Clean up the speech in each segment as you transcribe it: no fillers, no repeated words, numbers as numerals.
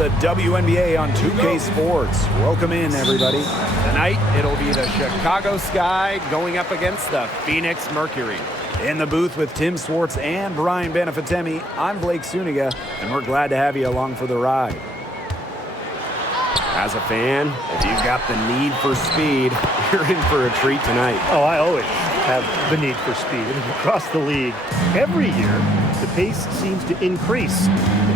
the WNBA on 2K Sports. Welcome in, everybody. Tonight, it'll be the Chicago Sky going up against the Phoenix Mercury. In the booth with Tim Swartz and Brian Benefitemi, I'm Blake Suniga, and we're glad to have you along for the ride. As a fan, if you've got the need for speed, you're in for a treat tonight. Oh, I always have the need for speed. Across the league, every year, the pace seems to increase.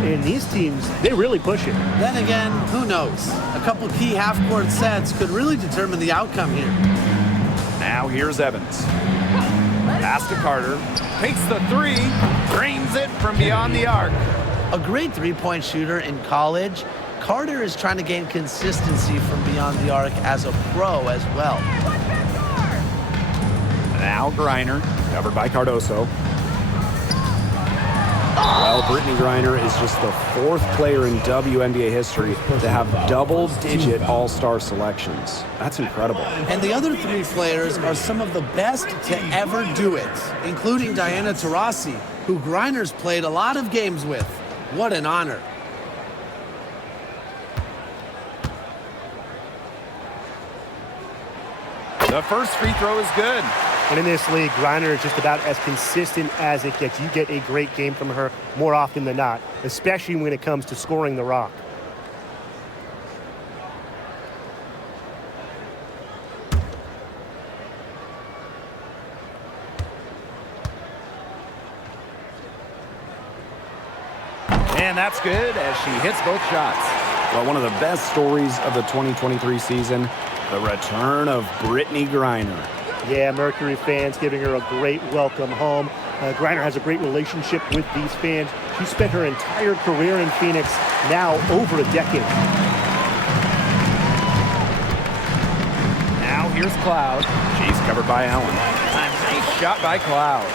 And these teams, they really push it. Then again, who knows? A couple key half-court sets could really determine the outcome here. Now here's Evans. Pass to Carter. Takes the three. Drains it from beyond the arc. A great three-point shooter in college, Carter is trying to gain consistency from beyond the arc as a pro as well. Now Griner, covered by Cardoso. Well, Brittany Griner is just the fourth player in WNBA history to have double-digit all-star selections. That's incredible. And the other three players are some of the best to ever do it, including Diana Taurasi, who Griner's played a lot of games with. What an honor. The first free throw is good. And in this league, Griner is just about as consistent as it gets. You get a great game from her more often than not, especially when it comes to scoring the rock. And that's good as she hits both shots. Well, one of the best stories of the 2023 season, the return of Brittany Griner. Yeah, Mercury fans giving her a great welcome home. Griner has a great relationship with these fans. She spent her entire career in Phoenix, now over a decade. Now here's Cloud. She's covered by Allen. A nice shot by Cloud.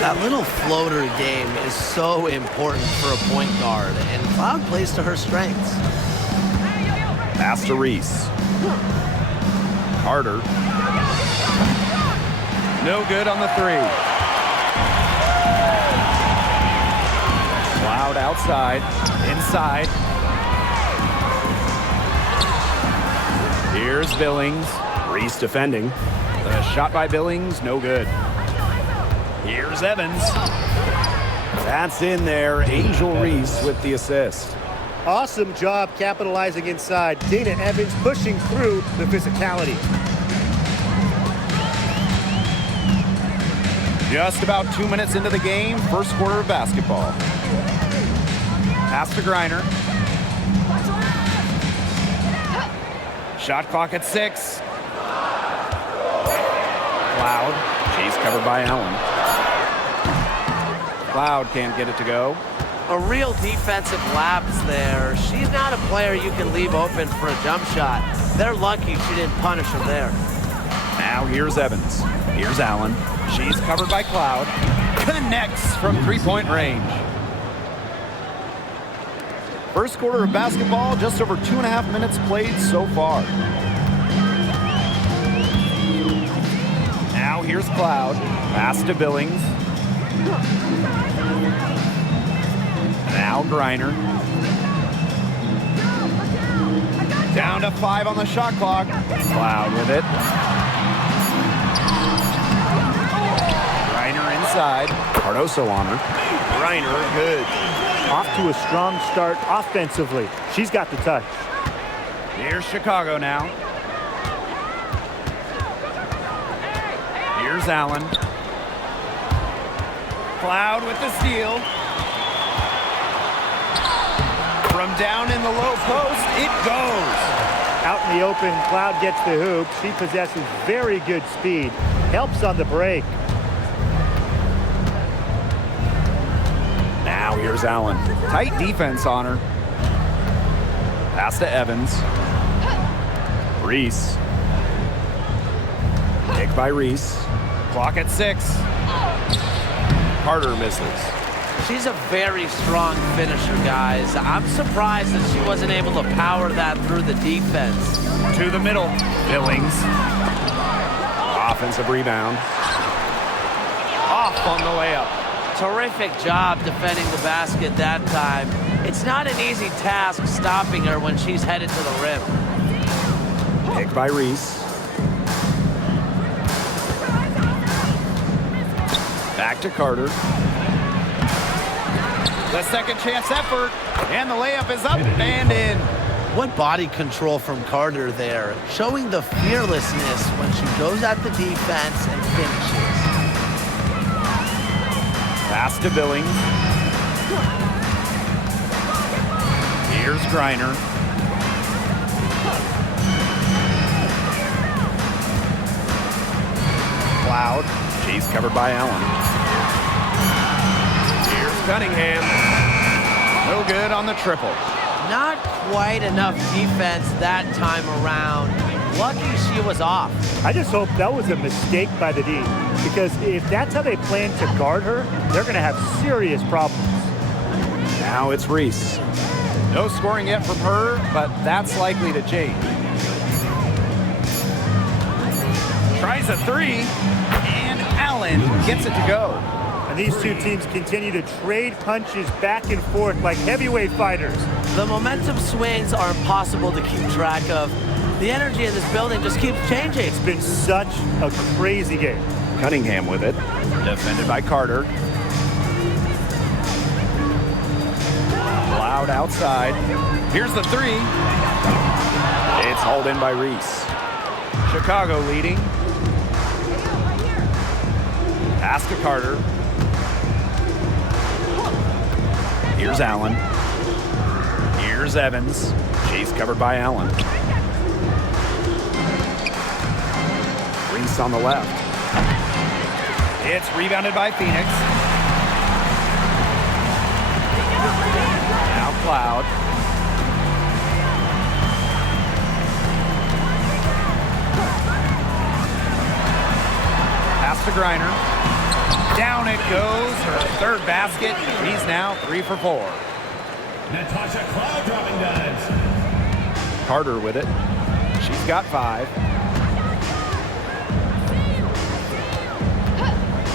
That little floater game is so important for a point guard, and Cloud plays to her strengths. Pass to Reese. Carter. No good on the three. Cloud outside, inside. Here's Billings. Reese defending. The shot by Billings, no good. Here's Evans. That's in there. Angel Reese with the assist. Awesome job capitalizing inside. Dana Evans pushing through the physicality. Just about 2 minutes into the game, first quarter of basketball. Pass to Griner. Shot clock at 6. Cloud. She's covered by Allen. Cloud can't get it to go. A real defensive lapse there. She's not a player you can leave open for a jump shot. They're lucky she didn't punish her there. Now here's Evans. Here's Allen. She's covered by Cloud. Connects from three-point range. First quarter of basketball, just over 2.5 minutes played so far. Now here's Cloud. Pass to Billings. Now Griner. Down to 5 on the shot clock. Cloud with it. Griner inside. Cardoso on her. Griner good. Off to a strong start offensively. She's got the touch. Here's Chicago now. Here's Allen. Cloud with the steal. From down in the low post, it goes. Out in the open, Cloud gets the hoop. She possesses very good speed. Helps on the break. Now here's Allen. Tight defense on her. Pass to Evans. Reese. Pick by Reese. Clock at 6. Carter misses. She's a very strong finisher, guys. I'm surprised that she wasn't able to power that through the defense. To the middle. Billings. Offensive rebound. Off on the way up. Terrific job defending the basket that time. It's not an easy task stopping her when she's headed to the rim. Picked by Reese. Back to Carter. The second chance effort, and the layup is up and in. What body control from Carter there, showing the fearlessness when she goes at the defense and finishes. Pass to Billings. Here's Griner. Cloud. She's covered by Allen. Here's Cunningham. No good on the triple. Not quite enough defense that time around. Lucky she was off. I just hope that was a mistake by the D, because if that's how they plan to guard her, they're going to have serious problems. Now it's Reese. No scoring yet from her, but that's likely to change. Tries a three, and Allen gets it to go. And these two teams continue to trade punches back and forth like heavyweight fighters. The momentum swings are impossible to keep track of. The energy in this building just keeps changing. It's been such a crazy game. Cunningham with it. Defended by Carter. Loud outside. Here's the three. It's hauled in by Reese. Chicago leading. Pass to Carter. Here's Allen. Here's Evans. She's covered by Allen. Reese on the left. It's rebounded by Phoenix. Now Cloud. Pass to Griner. Down it goes. Her third basket. She's now 3 for 4. Natasha Cloud dropping dimes. Carter with it. She's got 5.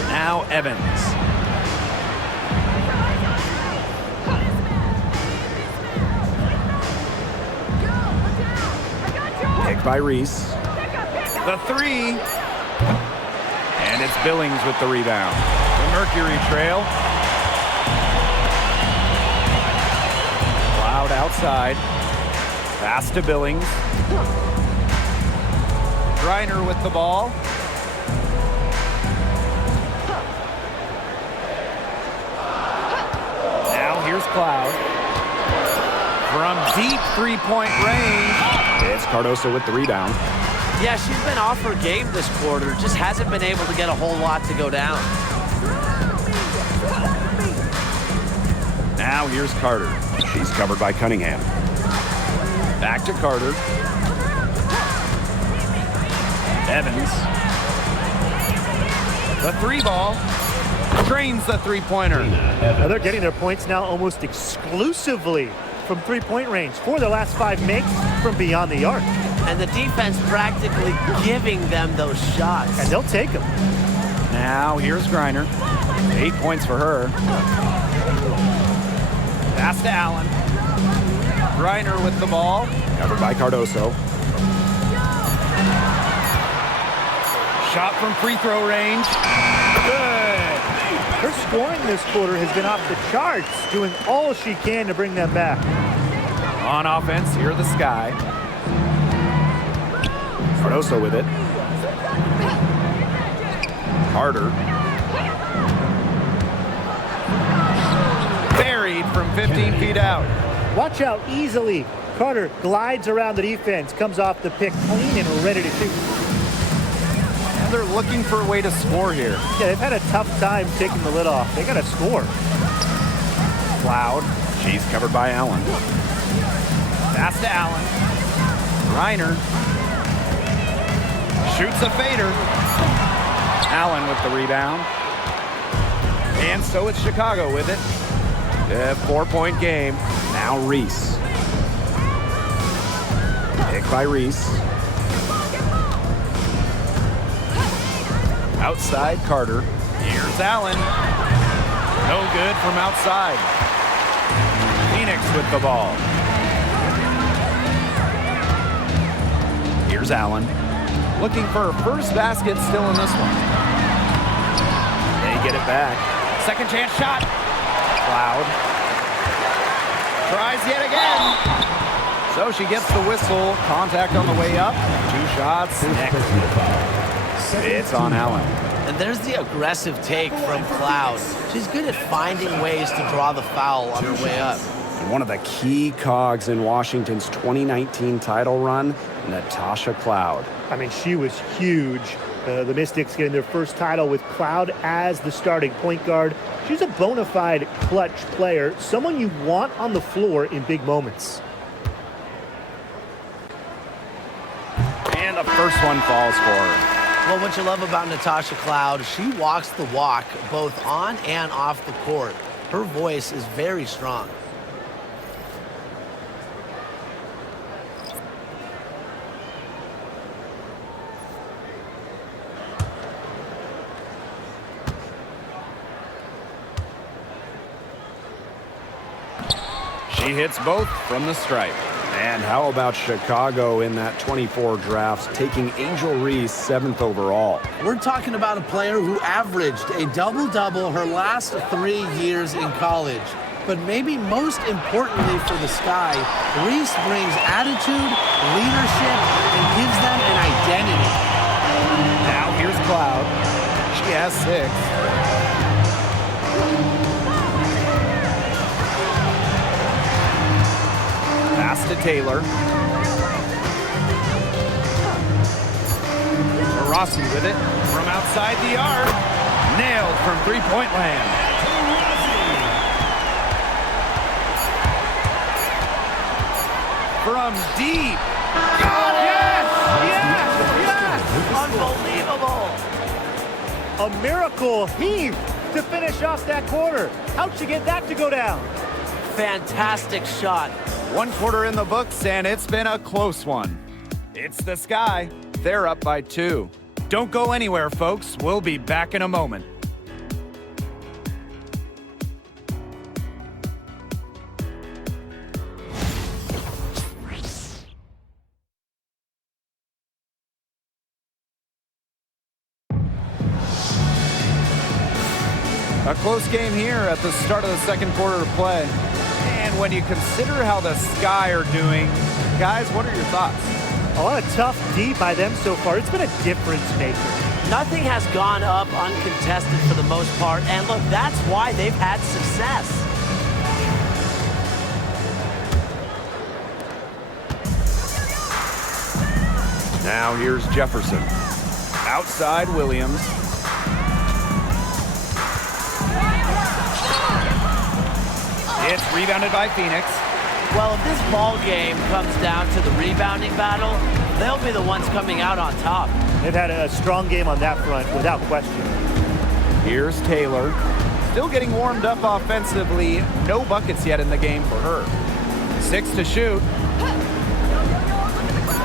Now Evans. Picked by Reese. The three. And it's Billings with the rebound. The Mercury trail. Cloud outside. Pass to Billings. Griner with the ball. Now here's Cloud. From deep three-point range. It's Cardoso with the rebound. Yeah, she's been off her game this quarter. Just hasn't been able to get a whole lot to go down. Now here's Carter. She's covered by Cunningham. Back to Carter. Evans. The three ball. Drains the three-pointer. Now they're getting their points now almost exclusively from three-point range. 4 of their last 5 makes from beyond the arc. And the defense practically giving them those shots. And they'll take them. Now here's Griner. 8 points for her. Pass to Allen. Griner with the ball. Covered by Cardoso. Shot from free throw range. Good. Her scoring this quarter has been off the charts, doing all she can to bring them back. On offense, here the Sky. Cardoso with it. Carter. Buried from 15 feet out. Watch out easily. Carter glides around the defense, comes off the pick clean and ready to shoot. And they're looking for a way to score here. Yeah, they've had a tough time taking the lid off. They got to score. Cloud. She's covered by Allen. Pass to Allen. Griner. Shoots a fader. Allen with the rebound. And so it's Chicago with it. A 4-point game. Now Reese. Picked by Reese. Outside Carter. Here's Allen. No good from outside. Phoenix with the ball. Here's Allen. Looking for a first basket still in this one. They get it back. Second chance shot. Cloud. Tries yet again. So she gets the whistle. Contact on the way up. 2 shots. Next. It's on Allen. And there's the aggressive take from Cloud. She's good at finding ways to draw the foul on her way up. And one of the key cogs in Washington's 2019 title run, Natasha Cloud. I mean, she was huge. The Mystics getting their first title with Cloud as the starting point guard. She's a bona fide clutch player, someone you want on the floor in big moments. And the first one falls for her. Well, what you love about Natasha Cloud, she walks the walk both on and off the court. Her voice is very strong. She hits both from the stripe. And how about Chicago in that 24 draft, taking Angel Reese 7th overall? We're talking about a player who averaged a double-double her last 3 years in college. But maybe most importantly for the Sky, Reese brings attitude, leadership, and gives them an identity. Now here's Cloud. She has 6. Pass to Taylor. Rossi with it from outside the arc. Nailed from three-point land. From deep. Got it! Yes! Unbelievable! A miracle heave to finish off that quarter. How'd she get that to go down? Fantastic shot. 1 quarter in the books, and it's been a close one. It's the Sky. They're up by 2. Don't go anywhere, folks. We'll be back in a moment. A close game here at the start of the second quarter of play. And when you consider how the Sky are doing, guys, what are your thoughts? A lot of tough D by them so far. It's been a difference maker. Nothing has gone up uncontested for the most part, and look, that's why they've had success. Now here's Jefferson. Outside Williams. It's rebounded by Phoenix. Well, if this ball game comes down to the rebounding battle, they'll be the ones coming out on top. They've had a strong game on that front, without question. Here's Taylor. Still getting warmed up offensively. No buckets yet in the game for her. 6 to shoot.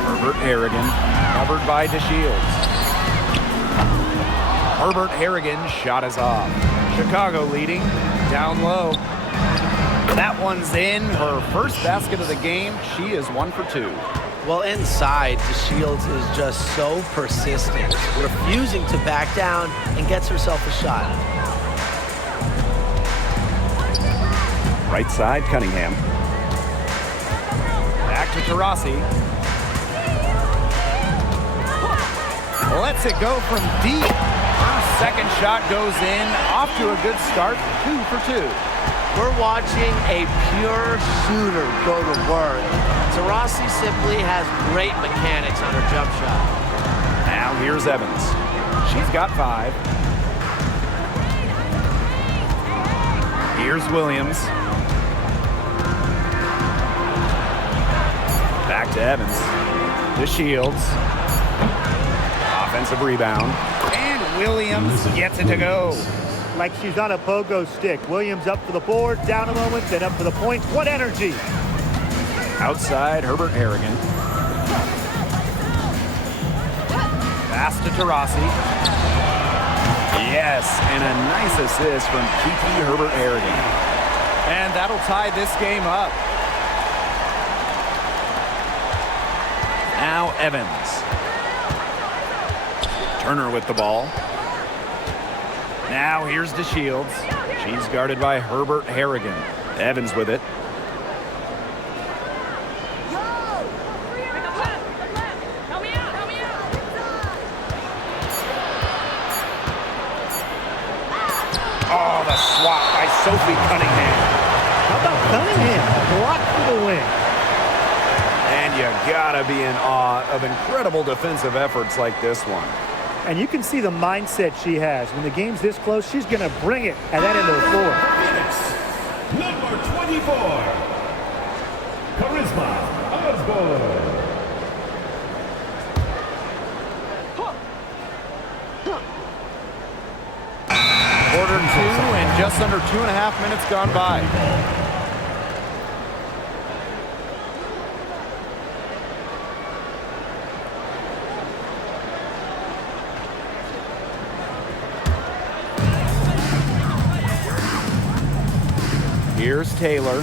Herbert Harrigan, covered by DeShields. Herbert Harrigan's shot is off. Chicago leading, down low. That one's in. Her first basket of the game. She is 1 for 2. Well, inside, DeShields is just so persistent, refusing to back down, and gets herself a shot. Right side, Cunningham. Back to Taurasi. Lets it go from deep. Her second shot goes in. Off to a good start. 2 for 2. We're watching a pure shooter go to work. Taurasi simply has great mechanics on her jump shot. Now here's Evans. She's got 5. Here's Williams. Back to Evans. DeShields. Offensive rebound. And Williams gets it to go. Like she's on a pogo stick. Williams up for the board, down a moment, then up for the point. What energy! Outside, Herbert Harrigan. Pass to Taurasi. Yes, and a nice assist from Kiki Herbert Harrigan. And that'll tie this game up. Now Evans. Turner with the ball. Now here's DeShields. She's guarded by Herbert Harrigan. Evans with it. Oh, the swat by Sophie Cunningham. How about Cunningham? Blocked for the win. And you gotta be in awe of incredible defensive efforts like this one. And you can see the mindset she has. When the game's this close, she's going to bring it at that end of the floor. Phoenix, number 24, Charisma Osborne. Quarter 2 and just under 2.5 minutes gone by. Here's Taylor.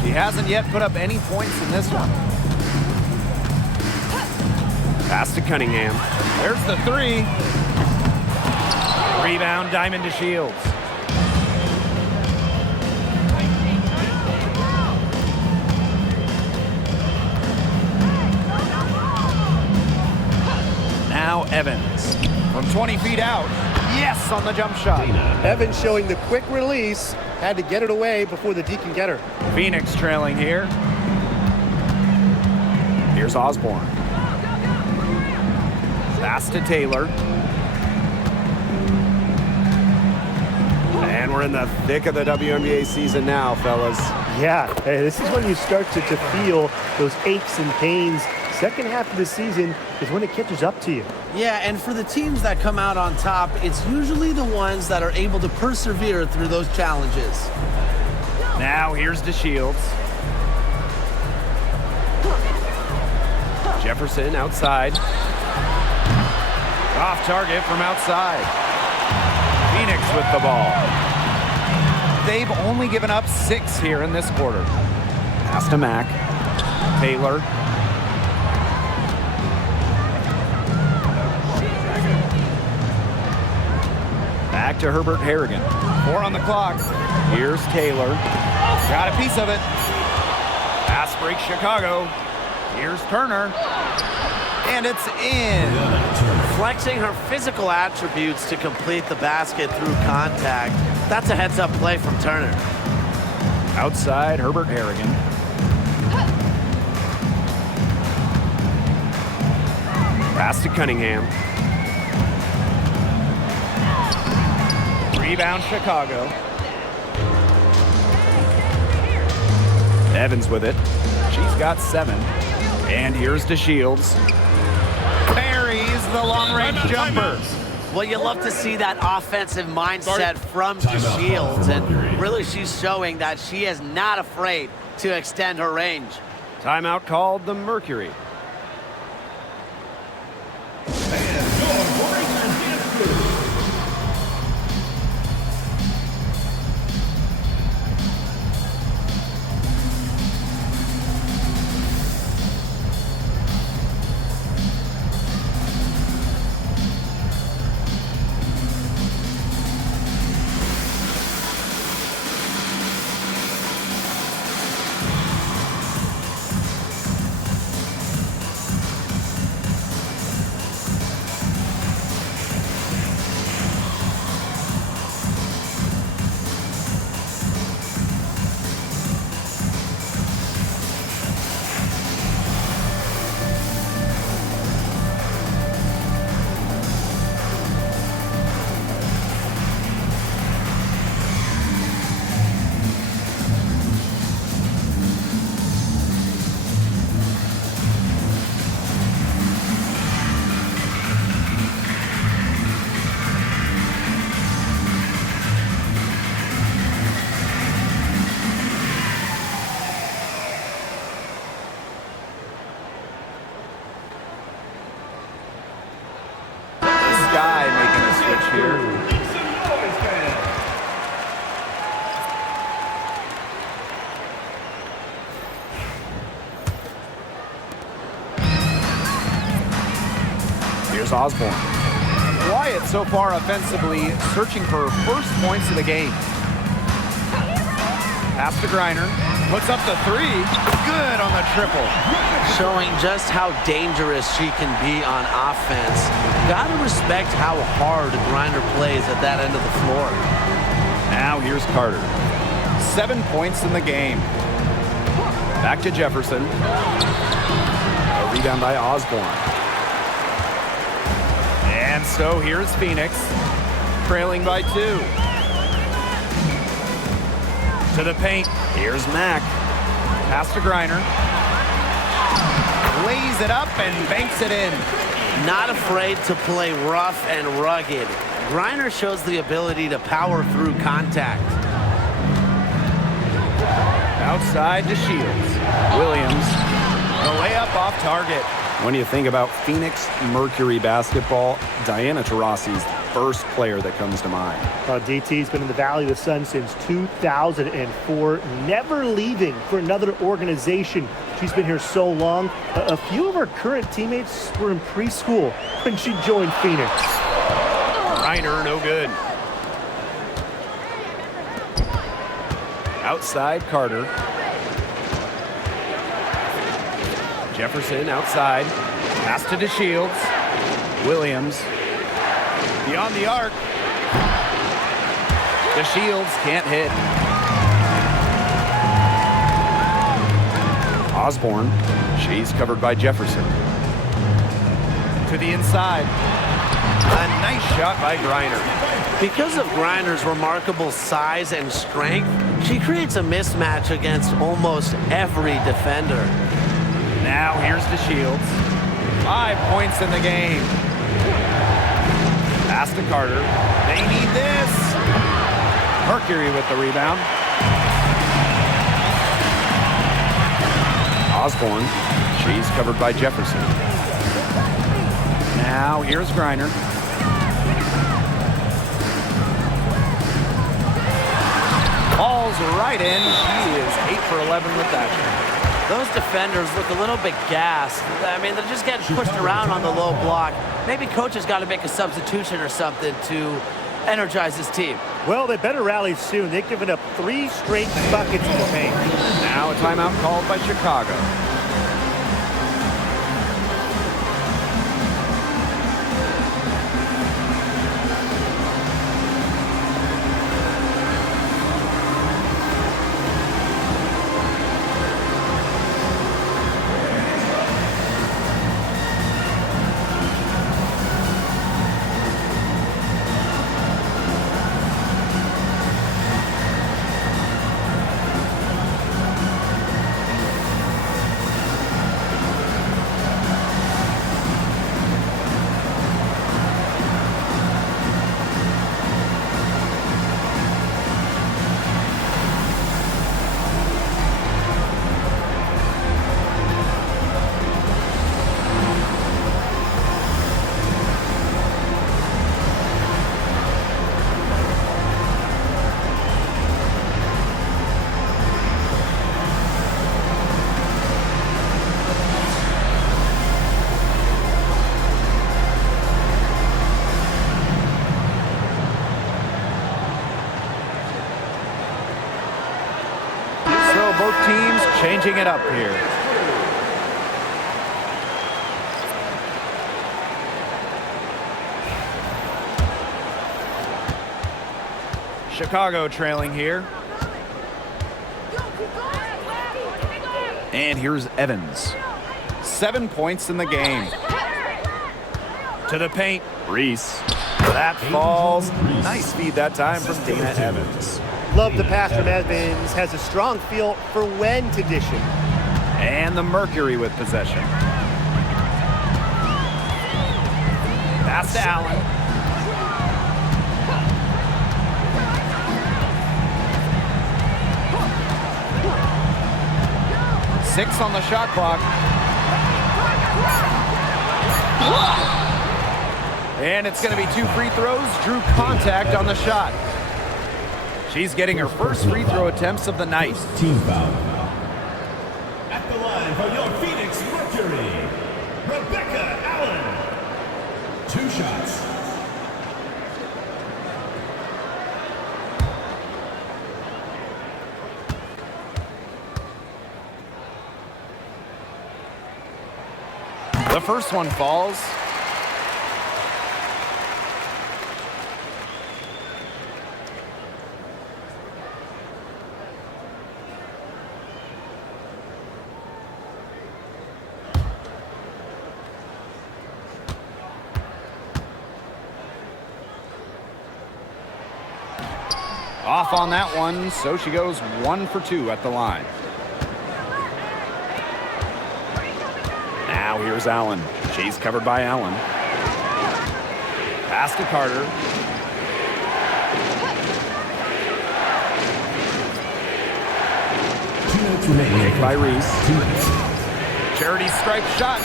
She hasn't yet put up any points in this one. Pass to Cunningham. There's the 3. Rebound, Diamond to Shields. Now Evans. From 20 feet out. Yes, on the jump shot. Evans showing the quick release. Had to get it away before the D can get her. Phoenix trailing here. Here's Osborne. Pass to Taylor. And we're in the thick of the WNBA season now, fellas. Yeah, this is when you start to feel those aches and pains. Second half of the season is when it catches up to you. Yeah, and for the teams that come out on top, it's usually the ones that are able to persevere through those challenges. Now here's DeShields. Jefferson outside. Off target from outside. Phoenix with the ball. They've only given up 6 here in this quarter. Pass to Mack. Taylor. Back to Herbert Harrigan. 4 on the clock. Here's Taylor. Got a piece of it. Pass break Chicago. Here's Turner. And it's in. Flexing her physical attributes to complete the basket through contact. That's a heads-up play from Turner. Outside, Herbert Harrigan. Pass to Cunningham. Rebound Chicago. Evans with it. She's got 7. And here's DeShields. Buries the long-range jumper. Well, you love to see that offensive mindset from DeShields, and really she's showing that she is not afraid to extend her range. Timeout called the Mercury. Here's Osborne. Quiet so far offensively, searching for first points of the game. Pass to Griner. Puts up the three. Good on the triple. Showing just how dangerous she can be on offense. Gotta respect how hard Griner plays at that end of the floor. Now here's Carter. 7 points in the game. Back to Jefferson. A rebound by Osborne. And so here's Phoenix, trailing by 2. To the paint. Here's Mack. Pass to Griner. Lays it up and banks it in. Not afraid to play rough and rugged. Griner shows the ability to power through contact. Outside to Shields. Williams. The layup off target. When you think about Phoenix Mercury basketball, Diana Taurasi's the first player that comes to mind. DT's been in the Valley of the Sun since 2004, never leaving for another organization. She's been here so long. A few of her current teammates were in preschool when she joined Phoenix. Griner, no good. Outside, Carter. Jefferson outside. Pass to DeShields. Williams. Beyond the arc. DeShields can't hit. Osborne. She's covered by Jefferson. To the inside. A nice shot by Griner. Because of Griner's remarkable size and strength, she creates a mismatch against almost every defender. Now here's DeShields. 5 points in the game. Pass to Carter. They need this. Mercury with the rebound. Osborne. She's covered by Jefferson. Now here's Griner. Falls right in. She is 8 for 11 with that. Those defenders look a little bit gassed. I mean, they're just getting pushed around on the low block. Maybe coach has got to make a substitution or something to energize his team. Well, they better rally soon. They've given up 3 straight buckets in the paint. Now a timeout called by Chicago. Both teams changing it up here. Chicago trailing here. And here's Evans. 7 points in the game. To the paint. Reese. That falls. Nice feed that time from Dana Evans. Love the pass from Evans. Has a strong feel for when to dish it. And the Mercury with possession. Pass to Allen. Six on the shot clock. And it's going to be 2 free throws. Drew contact on the shot. She's getting her first free throw attempts of the night. Team foul. At the line for your Phoenix Mercury, Rebecca Allen. 2 shots. The first one falls. Off on that one, so she goes 1 for 2 at the line. Now here's Allen. She's covered by Allen. Pass to Carter. Kick by Reese. Charity stripe shot.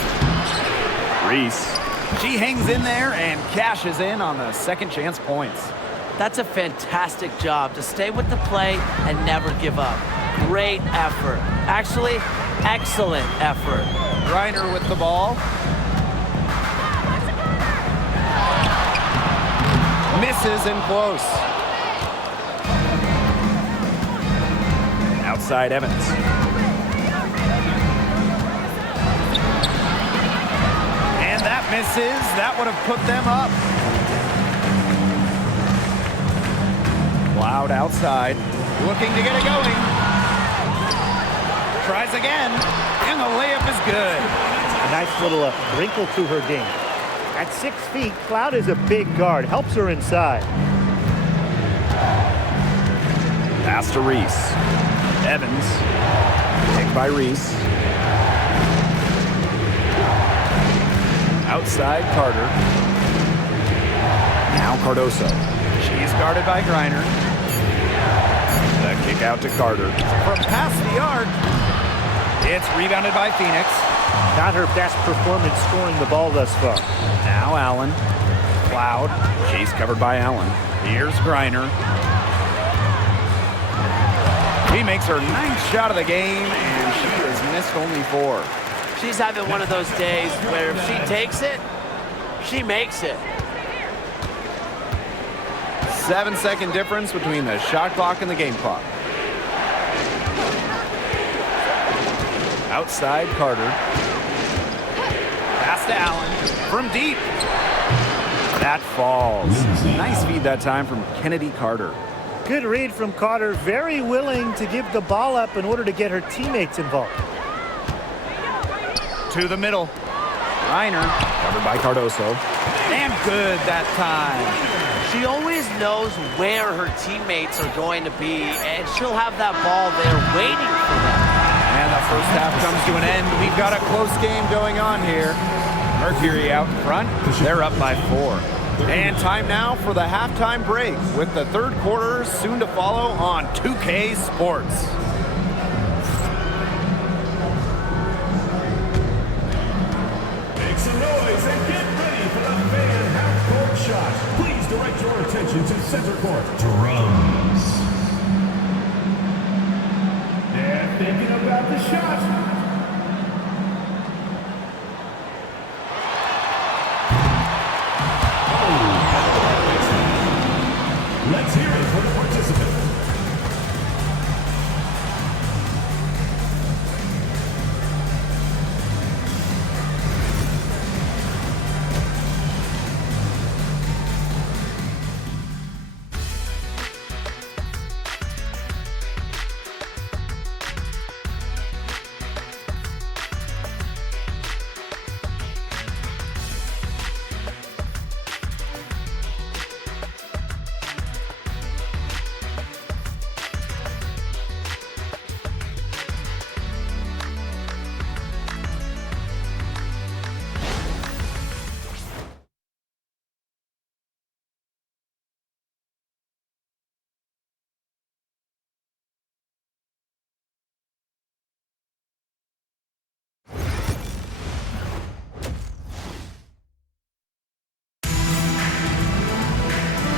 Reese. She hangs in there and cashes in on the second chance points. That's a fantastic job to stay with the play and never give up. Great effort. Actually, excellent effort. Griner with the ball. Misses in close. Outside Evans. And that misses. That would have put them up. Loud outside. Looking to get it going. Tries again. And the layup is good. A nice little wrinkle to her game. At 6 feet, Cloud is a big guard. Helps her inside. Pass to Reese. Evans. Kick by Reese. Outside Carter. Now Cardoso. She's guarded by Griner. The kick out to Carter. From past the arc. It's rebounded by Phoenix. Not her best performance scoring the ball thus far. Now Allen. Cloud. She's covered by Allen. Here's Griner. He makes her 9th shot of the game, and she has missed only 4. She's having one of those days where if she takes it, she makes it. 7-second difference between the shot clock and the game clock. Outside Carter. Pass to Allen from deep. That falls. Nice feed that time from Kennedy Carter. Good read from Carter. Very willing to give the ball up in order to get her teammates involved. To the middle. Reiner, covered by Cardoso. And good that time. She always knows where her teammates are going to be, and she'll have that ball there waiting for them. And the first half comes to an end. We've got a close game going on here. Mercury out in front. They're up by 4. And time now for the halftime break with the third quarter soon to follow on 2K Sports. Make some noise and get ready for the fan half-court shot. Please direct your attention to center court. Drums. They're thinking about the shot. Let's hear it for the participant.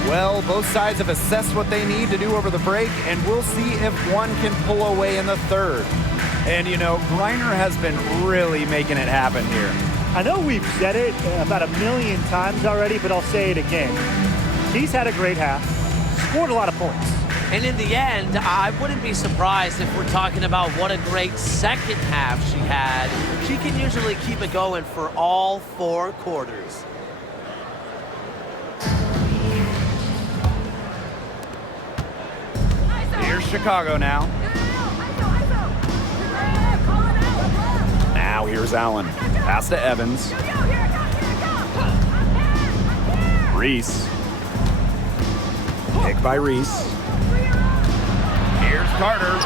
Well, both sides have assessed what they need to do over the break, and we'll see if one can pull away in the third. And, you know, Griner has been really making it happen here. I know we've said it about 1,000,000 times already, but I'll say it again. She's had a great half, scored a lot of points. And in the end, I wouldn't be surprised if we're talking about what a great second half she had. She can usually keep it going for all 4 quarters. Here's Chicago now. Now here's Allen. Pass to Evans. Reese. Pick by Reese. Here's Carter.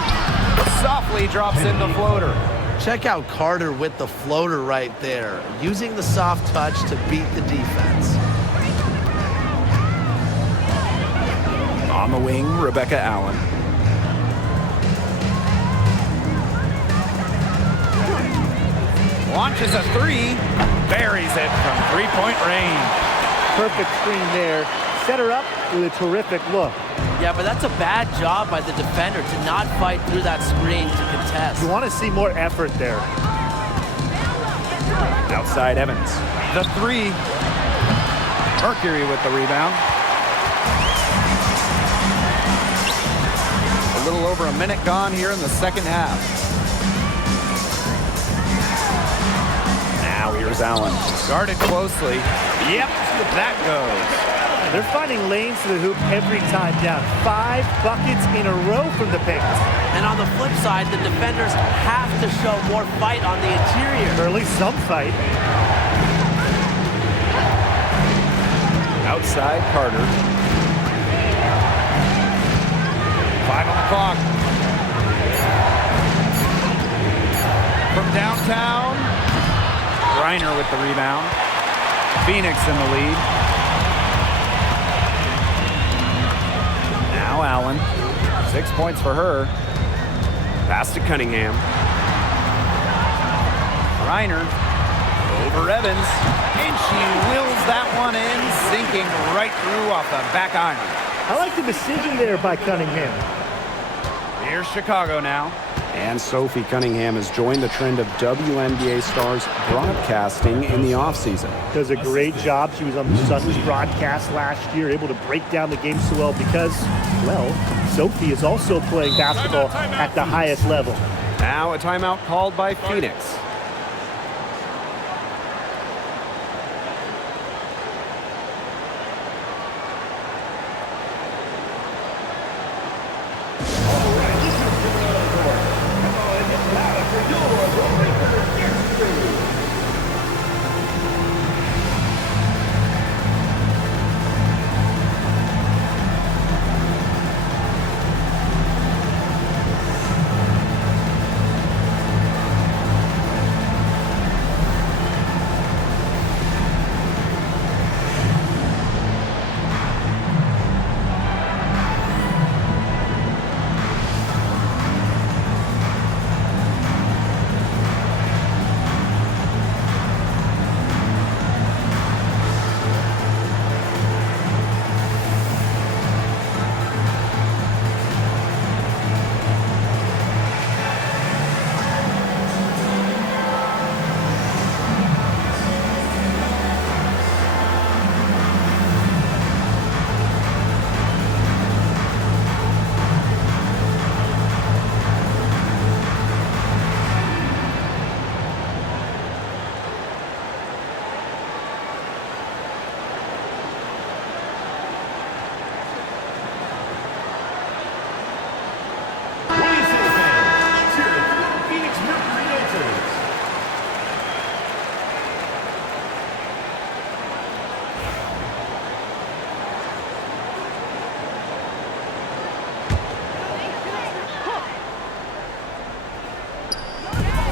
Softly drops in the floater. Check out Carter with the floater right there, using the soft touch to beat the defense. On the wing, Rebecca Allen. Launches a 3. Buries it from 3-point range. Perfect screen there. Set her up with a terrific look. Yeah, but that's a bad job by the defender to not fight through that screen to contest. You want to see more effort there. Outside Evans. The 3. Mercury with the rebound. A little over a minute gone here in the second half. Now here's Allen. Guarded closely. Yep, that goes. They're finding lanes to the hoop every time down. 5 buckets in a row from the paint. And on the flip side, the defenders have to show more fight on the interior. Or at least some fight. Outside Carter. 5 on the clock. From downtown, Reiner with the rebound. Phoenix in the lead. Now Allen. 6 points for her. Pass to Cunningham. Reiner over Evans. And she wills that one in, sinking right through off the back iron. I like the decision there by Cunningham. Here's Chicago now. And Sophie Cunningham has joined the trend of WNBA stars broadcasting in the offseason. Does a great job. She was on the Suns broadcast last year, able to break down the game so well because, well, Sophie is also playing basketball at the highest level. Now a timeout called by Phoenix.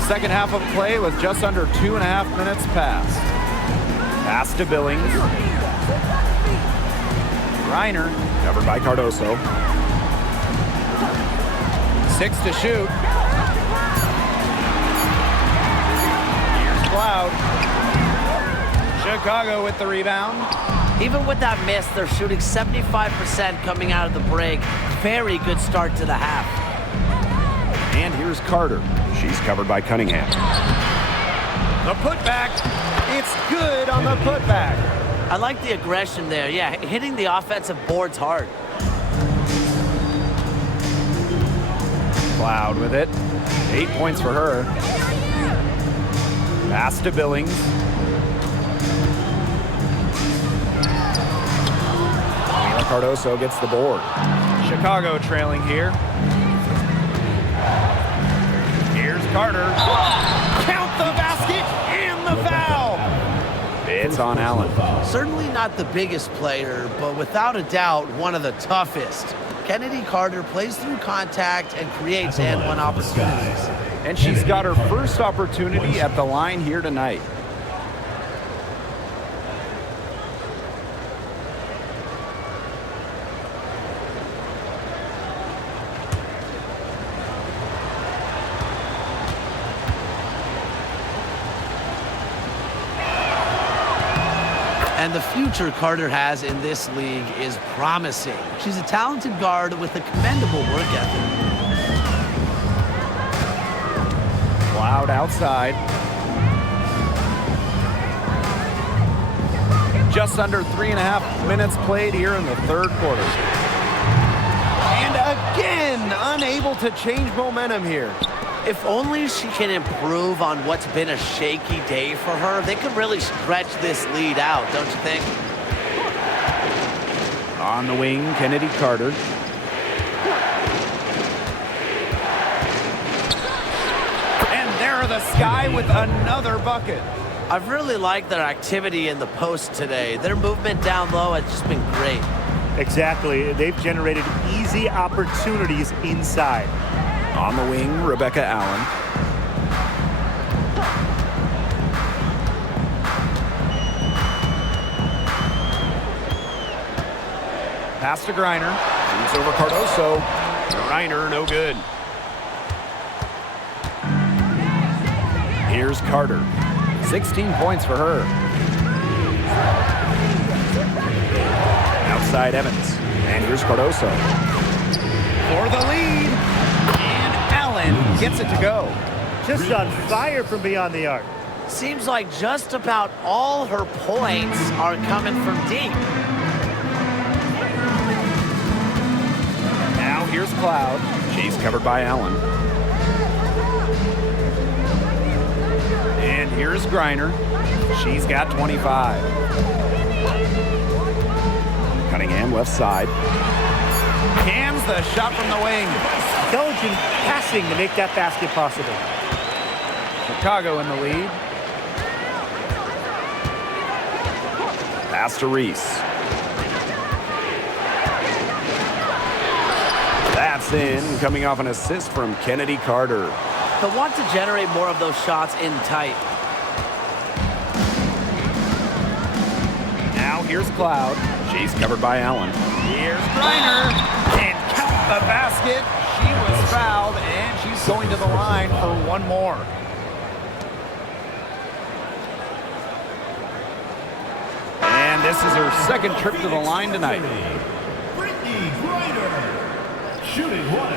Second half of play with just under 2.5 minutes passed. Pass to Billings. Reiner, Covered by Cardoso. 6 to shoot. Here's Cloud. Chicago with the rebound. Even with that miss, they're shooting 75% coming out of the break. Very good start to the half. And here's Carter. She's covered by Cunningham. The putback. It's good on the putback. I like the aggression there. Yeah, hitting the offensive boards hard. Cloud with it. 8 points for her. Pass to Billings. Mila Cardoso gets the board. Chicago trailing here. Here's Carter. Count the basket and the foul. It's on Allen. Certainly not the biggest player, but without a doubt, one of the toughest. Kennedy Carter plays through contact and creates and-one opportunities. And she's got her first opportunity at the line here tonight. And the future Carter has in this league is promising. She's a talented guard with a commendable work ethic. Cloud outside. Just under 3.5 minutes played here in the third quarter. And again, unable to change momentum here. If only she can improve on what's been a shaky day for her, they could really stretch this lead out, don't you think? On the wing, Kennedy Carter. And there the Sky with another bucket. I've really liked their activity in the post today. Their movement down low has just been great. Exactly. They've generated easy opportunities inside. On the wing, Rebecca Allen. Pass to Griner. Shoots over Cardoso. Griner, no good. Here's Carter. 16 points for her. Outside Evans. And here's Cardoso. For the lead. And Allen gets it to go. Just on fire from beyond the arc. Seems like just about all her points are coming from deep. Now here's Cloud. She's covered by Allen. And here's Griner. She's got 25. Cunningham left side. Cans the shot from the wing. Intelligent passing to make that basket possible. Chicago in the lead. Pass to Reese. That's in, coming off an assist from Kennedy Carter. They'll want to generate more of those shots in tight. Now here's Cloud. She's covered by Allen. Here's Griner. And count the basket. She was fouled, and she's going to the line for one more. And this is her second trip to the line tonight. Brittany Griner, shooting one.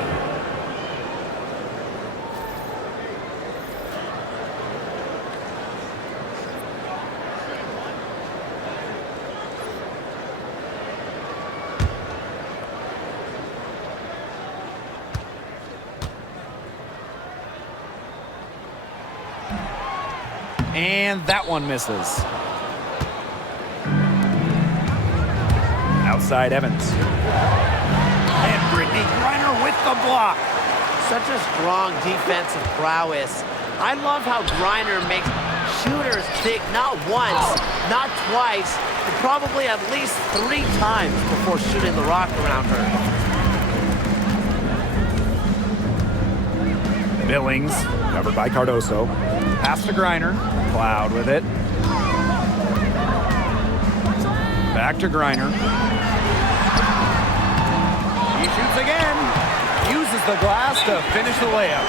And that one misses. Outside Evans. And Brittany Griner with the block. Such a strong defensive prowess. I love how Griner makes shooters think not once, not twice, but probably at least 3 times before shooting the rock around her. Billings. Covered by Cardoso. Pass to Griner. Cloud with it. Back to Griner. He shoots again. Uses the glass to finish the layup.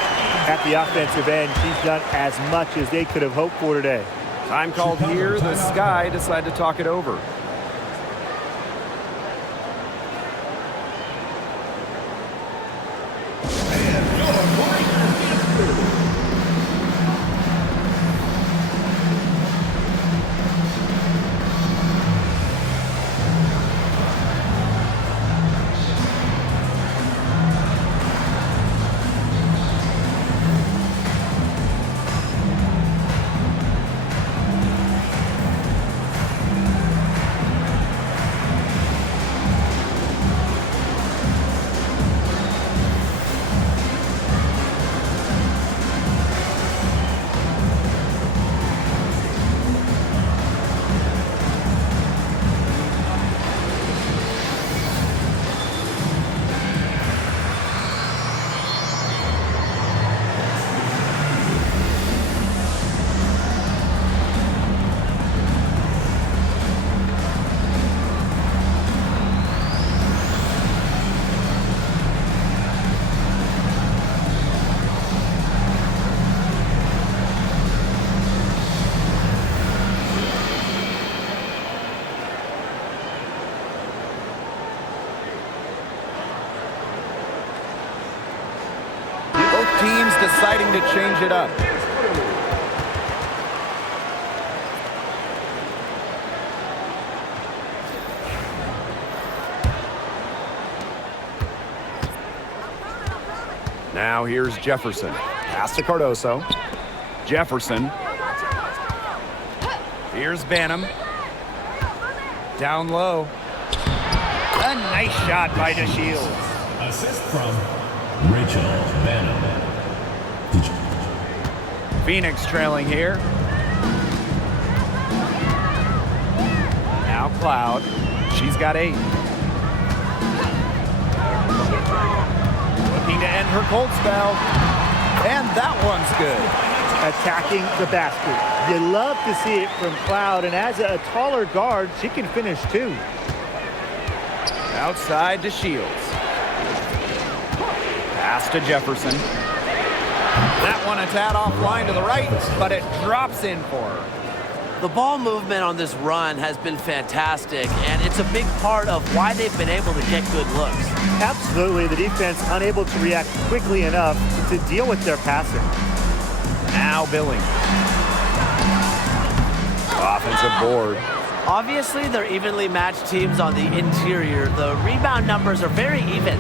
At the offensive end, she's done as much as they could have hoped for today. Time called here. The Sky decide to talk it over. teams deciding to change it up. Now here's Jefferson. Pass to Cardoso. Jefferson. Here's Banham. Down low. A nice shot by DeShields. Assist from Rachel Banham. Phoenix trailing here. Now Cloud. She's got 8. Looking to end her cold spell. And that one's good. Attacking the basket. You love to see it from Cloud, and as a taller guard, she can finish too. Outside to Shields. Pass to Jefferson. That one a tad offline to the right, but it drops in for her. The ball movement on this run has been fantastic, and it's a big part of why they've been able to get good looks. Absolutely, the defense unable to react quickly enough to deal with their passing. Now Billing. Offensive board. Obviously, they're evenly matched teams on the interior. The rebound numbers are very even.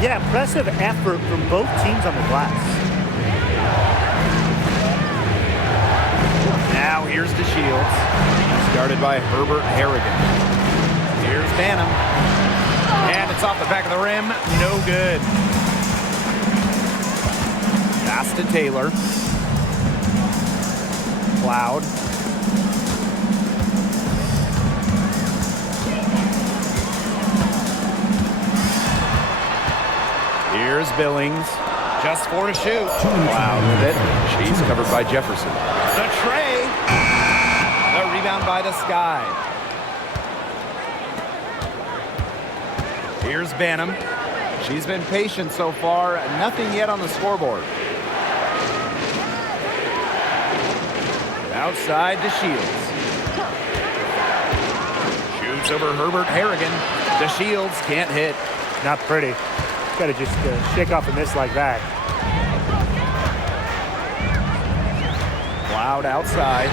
Yeah, impressive effort from both teams on the glass. Now here's DeShields. Started by Herbert Harrigan. Here's Banham. And it's off the back of the rim. No good. Pass to Taylor. Cloud. Here's Billings. Just 4 to shoot. Cloud with it. She's covered by Jefferson. The tray. The rebound by the Sky. Here's Banham. She's been patient so far. Nothing yet on the scoreboard. Outside to Shields. Shoots over Herbert Harrigan. The Shields can't hit. Not pretty. Got to just shake off a miss like that. Cloud outside.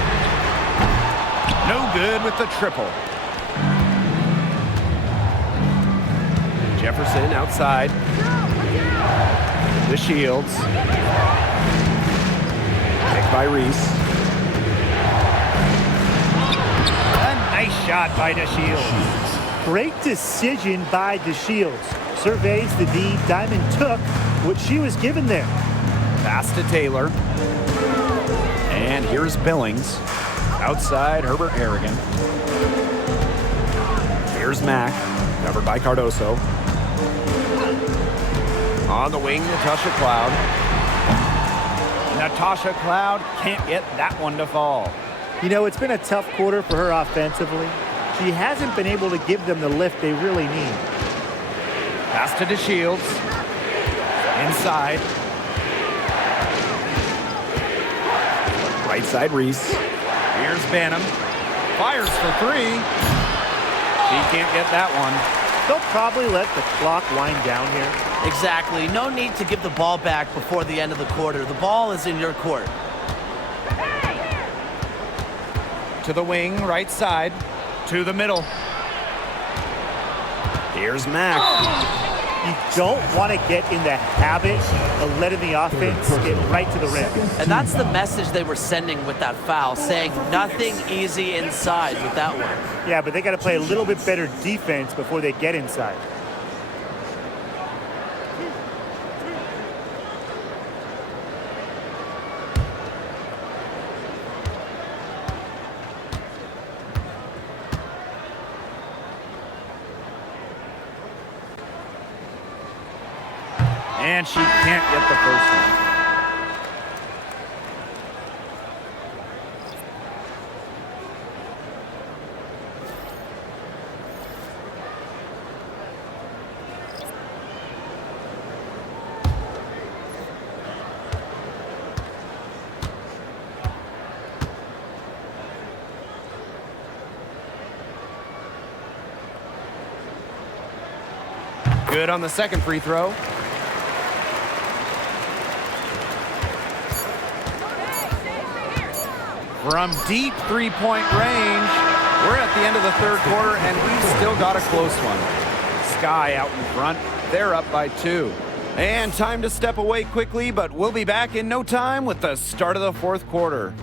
No good with the triple. Jefferson outside. The Shields. Picked by Reese. A nice shot by DeShields. Great decision by DeShields. Surveys the D. Diamond took what she was given there. Pass to Taylor. And here's Billings. Outside, Herbert Harrigan. Here's Mack. Covered by Cardoso. On the wing, Natasha Cloud. Natasha Cloud can't get that one to fall. You know, it's been a tough quarter for her offensively. She hasn't been able to give them the lift they really need. Pass to DeShields. Inside. Right side, Reese. Here's Banham. Fires for 3. She can't get that one. They'll probably let the clock wind down here. Exactly. No need to give the ball back before the end of the quarter. The ball is in your court. To the wing, right side. To the middle. Here's Mack. You don't want to get in the habit of letting the offense get right to the rim. And that's the message they were sending with that foul, saying nothing easy inside with that one. Yeah, but they got to play a little bit better defense before they get inside. And she can't get the first one. Good on the second free throw. From deep three-point range, we're at the end of the third quarter, and we've still got a close one. Sky out in front. They're up by 2. And time to step away quickly, but we'll be back in no time with the start of the fourth quarter.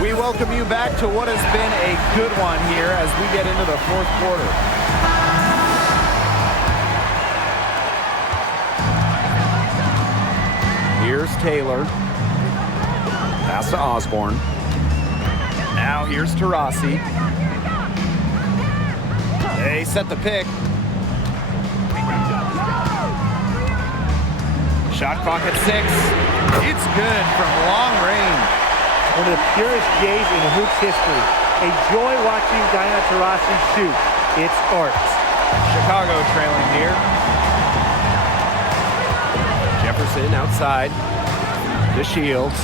We welcome you back to what has been a good one here as we get into the fourth quarter. Here's Taylor. Pass to Osborne. Now here's Taurasi. They set the pick. Shot clock at 6. It's good from long range. One of the purest Jays in hoops history. A joy watching Diana Taurasi shoot. It's art. Chicago trailing here. Jefferson outside. To Shields.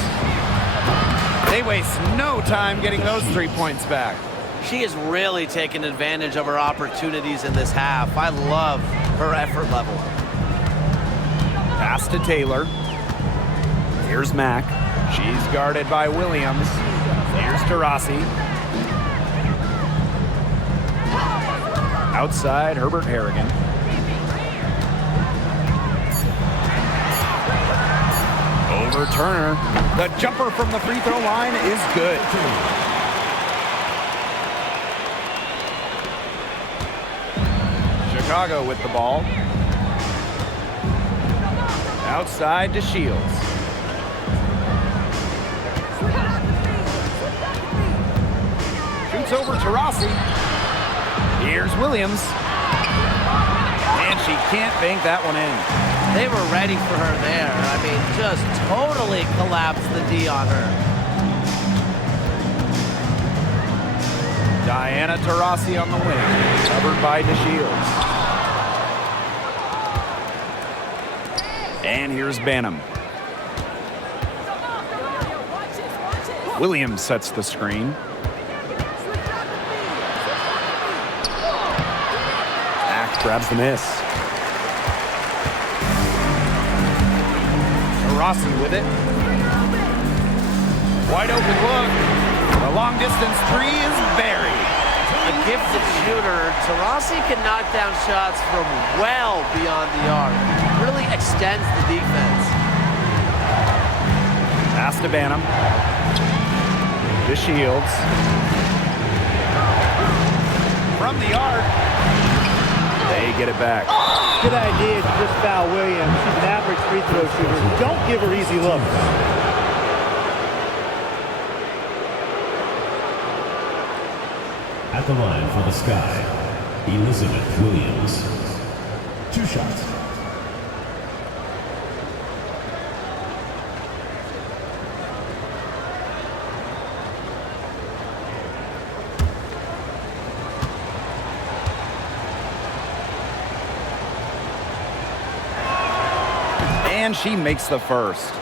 They waste no time getting those 3 points back. She is really taking advantage of her opportunities in this half. I love her effort level. Pass to Taylor. Here's Mack. She's guarded by Williams. Here's Taurasi. Outside, Herbert Harrigan. Over Turner. The jumper from the free throw line is good. Chicago with the ball. Outside to Shields. Shoots over Taurasi. Here's Williams. And she can't bank that one in. They were ready for her there. I mean, just totally collapsed the D on her. Diana Taurasi on the wing, covered by DeShields. And here's Banham. Williams sets the screen. Mack grabs the miss. Taurasi with it. Wide open look. The long distance three is buried. A gifted shooter, Taurasi can knock down shots from well beyond the arc. Really extends the defense. Pass to Banham. DeShields. From the arc. They get it back. Good idea to just foul Williams. She's an average free throw shooter. Don't give her easy looks. At the line for the Sky, Elizabeth Williams. 2 shots. And she makes the first.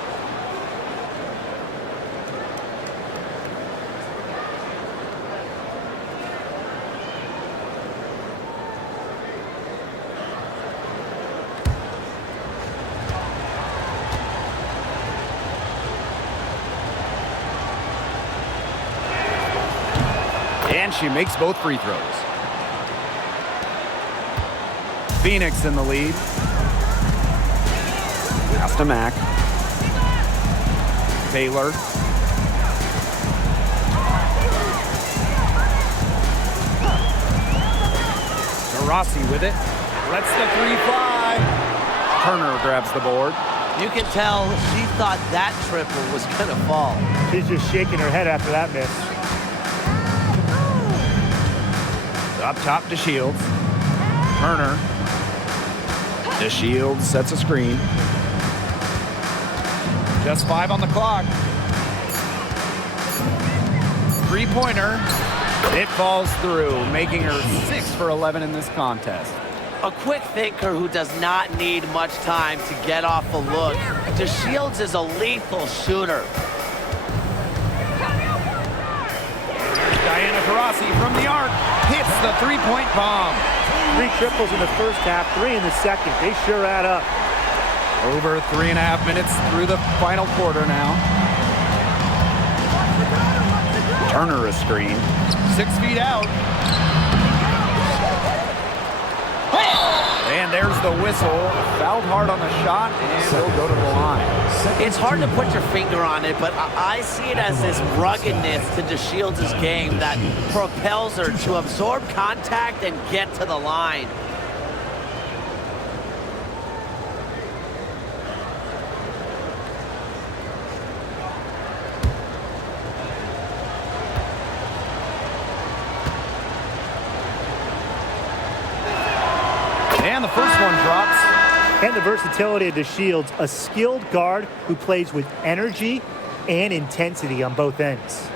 And she makes both free throws. Phoenix in the lead. Pass to Mack. Taylor. Taurasi with it. Lets the three fly. Turner grabs the board. You can tell she thought that triple was going to fall. She's just shaking her head after that miss. Up top to Shields. Turner. DeShields sets a screen. Just 5 on the clock. Three-pointer. It falls through, making her 6 for 11 in this contest. A quick thinker who does not need much time to get off a look. DeShields is a lethal shooter. Diana Taurasi from the arc hits the three-point bomb. 3 triples in the first half, 3 in the second. They sure add up. Over 3.5 minutes through the final quarter now. Turner a screen. 6 feet out. And there's the whistle. Fouled hard on the shot, and he'll go to the line. It's hard to put your finger on it, but I see it as this ruggedness to DeShields' game that propels her to absorb contact and get to the line. And the first one drops. And the versatility of DeShields, a skilled guard who plays with energy and intensity on both ends.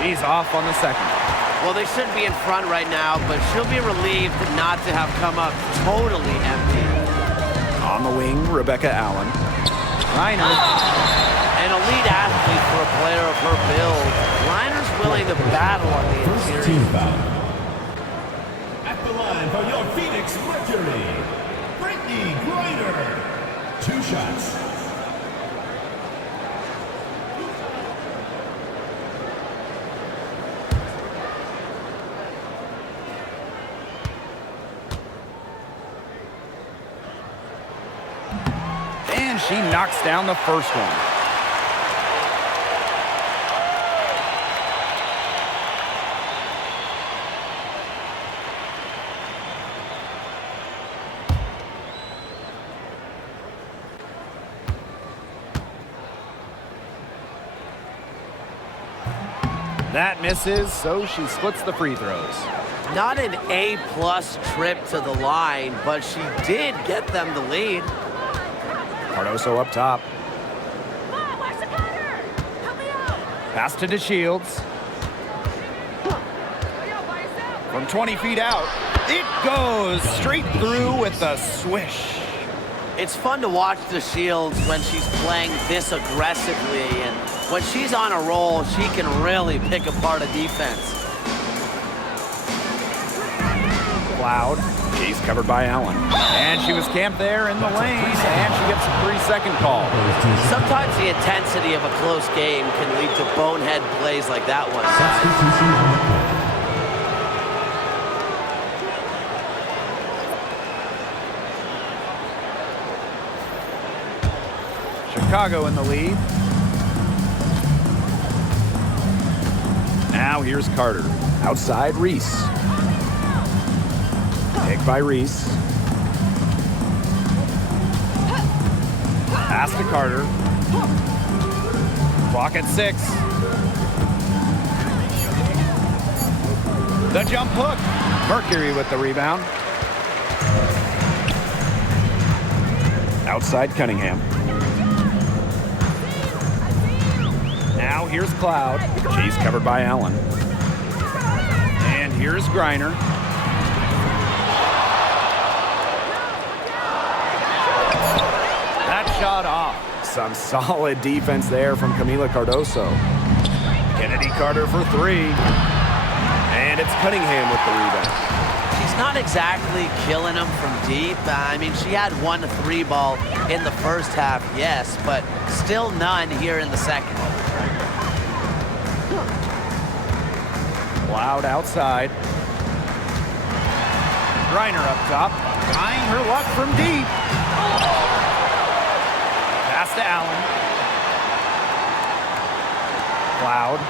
He's off on the second. Well, they should be in front right now, but she'll be relieved not to have come up totally empty. On the wing, Rebecca Allen. Reiner. An elite athlete for a player of her build. Reiner's willing to battle on the First interior. team foul. At the line for your Phoenix Mercury, Brittany Griner. 2 shots. And she knocks down the first one. That misses, so she splits the free throws. Not an A-plus trip to the line, but she did get them the lead. Cardoso up top. Pass to DeShields. From 20 feet out, it goes straight through with a swish. It's fun to watch DeShields when she's playing this aggressively, and when she's on a roll, she can really pick apart a defense. Cloud. She's covered by Allen. And she was camped there in the lane, and she gets a 3-second call. Sometimes the intensity of a close game can lead to bonehead plays like that one. Substitution on the court. Chicago in the lead. Now here's Carter. Outside, Reese. Pick by Reese. Pass to Carter. Clock at 6. The jump hook. Mercury with the rebound. Outside, Cunningham. Now here's Cloud. She's covered by Allen. And here's Griner. That shot off. Some solid defense there from Camila Cardoso. Kennedy Carter for 3. And it's Cunningham with the rebound. She's not exactly killing them from deep. I mean, she had 1 3 ball in the first half, yes, but still none here in the second. Cloud outside. Griner up top, trying her luck from deep. Pass to Allen. Cloud.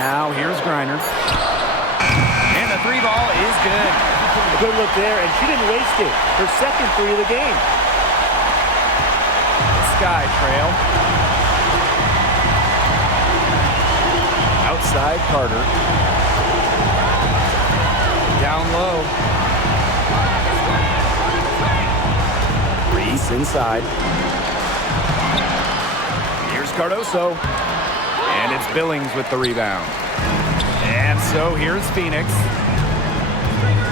Now here's Griner. And the 3 ball is good. A good look there, and she didn't waste it. Her second 3 of the game. Sky trail. Outside, Carter. Down low. Reese inside. Here's Cardoso. And it's Billings with the rebound. And so here's Phoenix.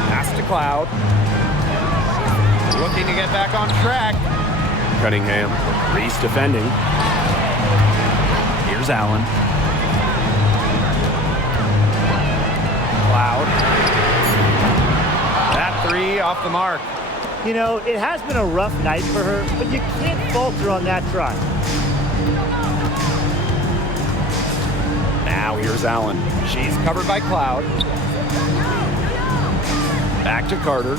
Pass to Cloud. Looking to get back on track. Cunningham. Reese defending. Here's Allen. Cloud. That three off the mark. You know, it has been a rough night for her, but you can't falter on that try. Now here's Allen. She's covered by Cloud. Back to Carter.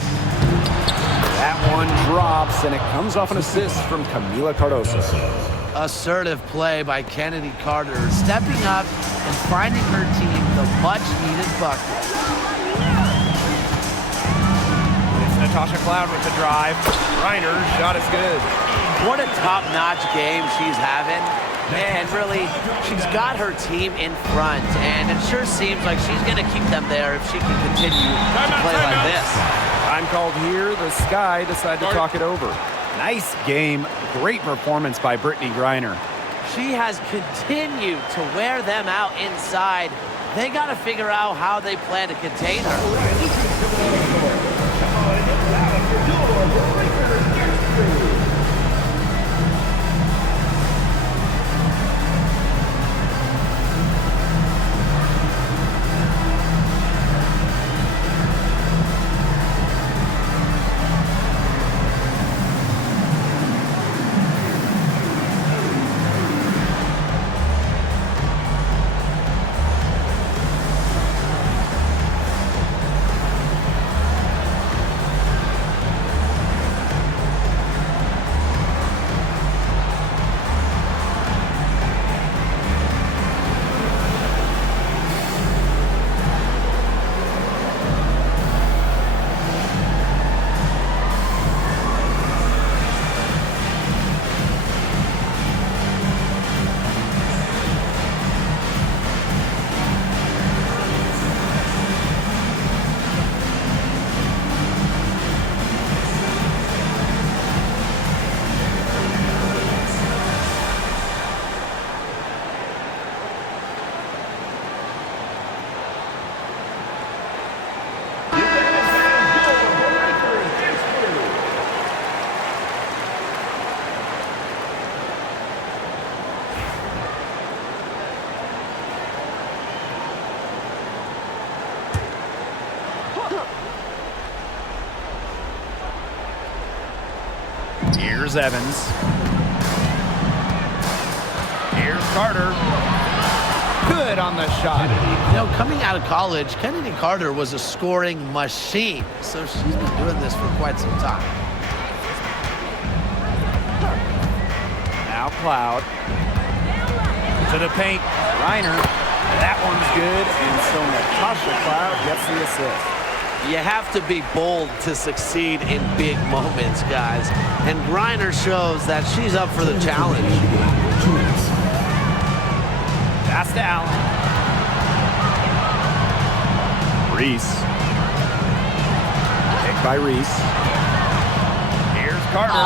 That one drops, and it comes off an assist from Camila Cardoso. Assertive play by Kennedy Carter, stepping up and finding her team the much-needed bucket. It's Natasha Cloud with the drive. Reiner's shot is good. What a top-notch game she's having. Man, really, she's got her team in front, and it sure seems like she's going to keep them there if she can continue to play like this. Time called here. The Sky decide to talk it over. Nice game. Great performance by Brittany Griner. She has continued to wear them out inside. They got to figure out how they plan to contain her. Here's Evans. Here's Carter. Good on the shot. You know, coming out of college, Kennedy Carter was a scoring machine, so she's been doing this for quite some time. Now Cloud. To the paint. Reiner. That one's good, and so Natasha Cloud gets the assist. You have to be bold to succeed in big moments, guys. And Griner shows that she's up for the challenge. Pass to Allen. Reese. Picked by Reese. Here's Carter.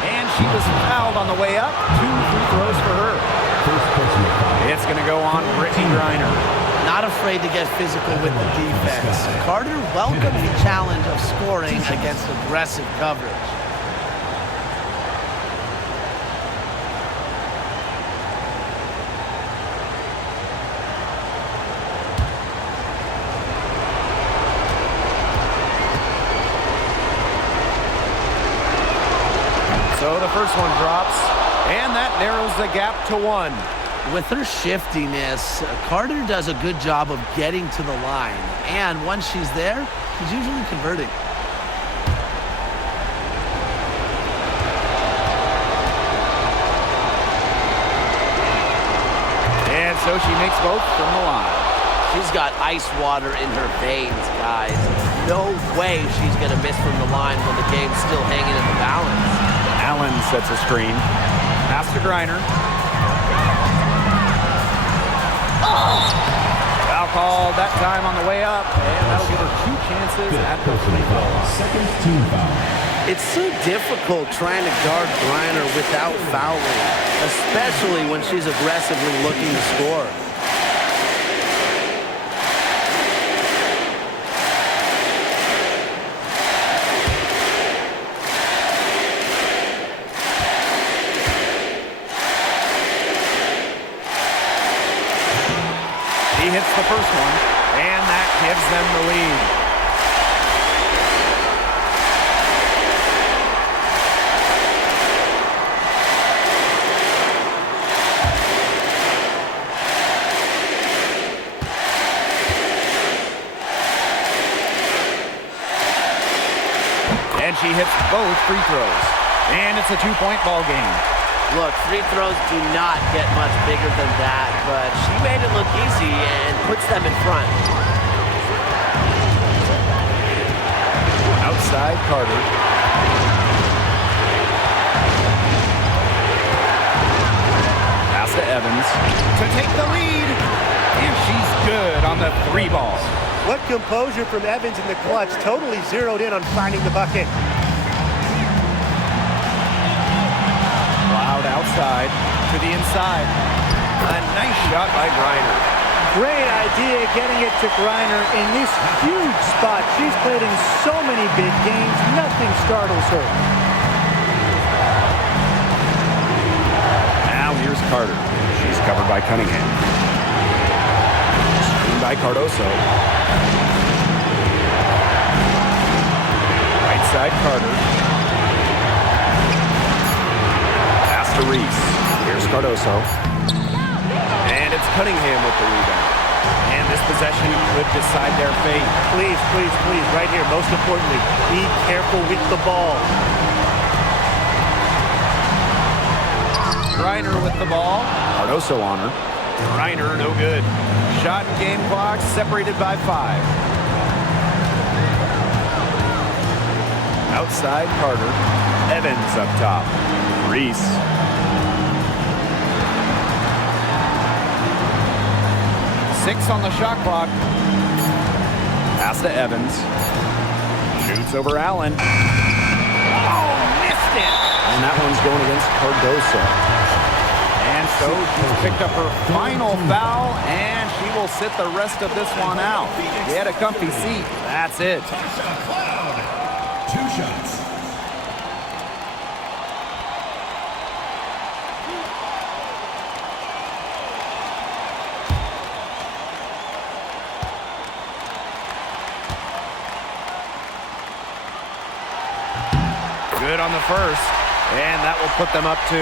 And she was fouled on the way up. 2 free throws for her. It's going to go on Brittany Griner. Not afraid to get physical with the defense. Carter welcomed the challenge of scoring against aggressive coverage. So the first one drops, and that narrows the gap to 1. With her shiftiness, Carter does a good job of getting to the line. And once she's there, she's usually converting. And so she makes both from the line. She's got ice water in her veins, guys. No way she's going to miss from the line when the game's still hanging in the balance. Allen sets a screen. Pass to Griner. Foul called that time on the way up, and that'll give her 2 chances at the free throw. Second team foul. It's so difficult trying to guard Griner without fouling, especially when she's aggressively looking to score. He hits the first one, and that gives them the lead. And she hits both free throws. And it's a two-point ball game. Look, free throws do not get much bigger than that, but she made it look easy and puts them in front. Outside Carter. Pass to Evans to take the lead. And she's good on the three ball. What composure from Evans in the clutch, totally zeroed in on finding the bucket. Loud outside to the inside. A nice shot by Griner. Great idea getting it to Griner in this huge spot. She's played in so many big games, nothing startles her. Now here's Carter. She's covered by Cunningham. Screened by Cardoso. Right side Carter. Pass to Reese. Here's Cardoso. And it's Cunningham with the rebound. And this possession could decide their fate. Please, please, please, right here, most importantly, be careful with the ball. Griner with the ball. Cardoso on her. Griner, no good. Shot and game clock separated by 5. Outside Carter. Evans up top. Reese. Six on the shot clock. Pass to Evans. Shoots over Allen. Oh, missed it. And that one's going against Cardoso. And so she's picked up her final foul, and she will sit the rest of this one out. Get a comfy seat. That's it. Cloud. 2 shots. Good on the first, and that will put them up 2.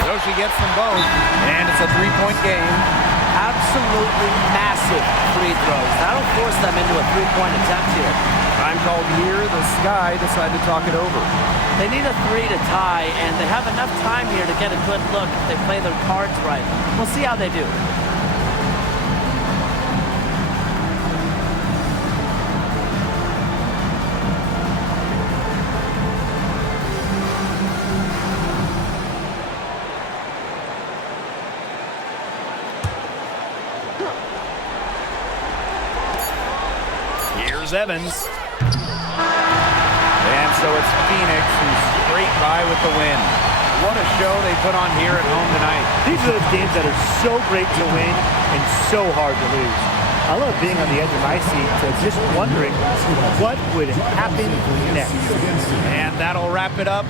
So she gets them both, and it's a 3-point game. Absolutely massive free throws. That'll force them into a 3-point attempt here. Time called here. The Sky decide to talk it over. They need a 3 to tie, and they have enough time here to get a good look if they play their cards right. We'll see how they do. Here's Evans. And so it's Phoenix who's straight by with the win. What a show they put on here at home tonight. These are those games that are so great to win and so hard to lose. I love being on the edge of my seat, just wondering what would happen next. And that'll wrap it up.